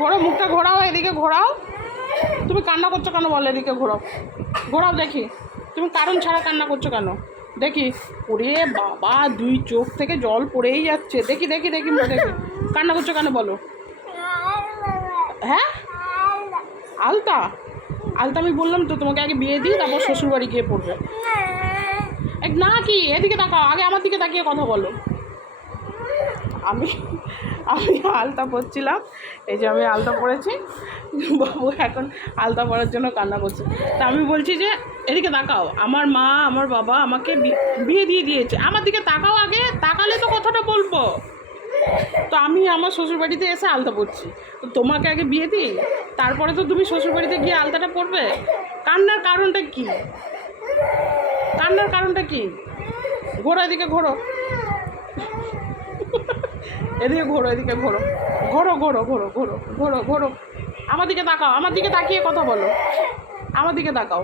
ঘোরো, মুখটা ঘোরাও, এদিকে ঘোরাও। তুমি কান্না করছো কেন বলো? এদিকে ঘোরাও, ঘোরাও দেখি। তুমি কারণ ছাড়া কান্না করছো কেন দেখি? ওরে বাবা, দুই চোখ থেকে জল পড়েই যাচ্ছে। দেখি দেখি দেখি দেখি, কান্না করছো কেন বলো? হ্যাঁ, আলতা? আলতা আমি বললাম তো তোমাকে আগে বিয়ে দিই, তারপর শ্বশুরবাড়ি গিয়ে পড়বে। না কি, এদিকে তাকাও, আগে আমার দিকে তাকিয়ে কথা বলো। আমি আমি আলতা পরছিলাম, এই যে আমি আলতা পরেছি, বাবু এখন আলতা পরার জন্য কান্না করছে। তা আমি বলছি যে এদিকে তাকাও, আমার মা আমার বাবা আমাকে বিয়ে দিয়ে দিয়েছে, আমার দিকে তাকাও, আগে তাকালে তো কথাটা বলবো। তো আমি আমার শ্বশুরবাড়িতে এসে আলতা পরছি, তো তোমাকে আগে বিয়ে দিই, তারপরে তো তুমি শ্বশুরবাড়িতে গিয়ে আলতাটা পরবে। কান্নার কারণটা কি? কান্নার কারণটা কি? ঘোরো, এদিকে ঘোরো, এদিকে ঘোরো, এদিকে ঘোরো, ঘোরো ঘোরো ঘোরো ঘোরো ঘোরো ঘোরো। আমার দিকে তাকাও, আমার দিকে তাকিয়ে কথা বলো, আমার দিকে তাকাও।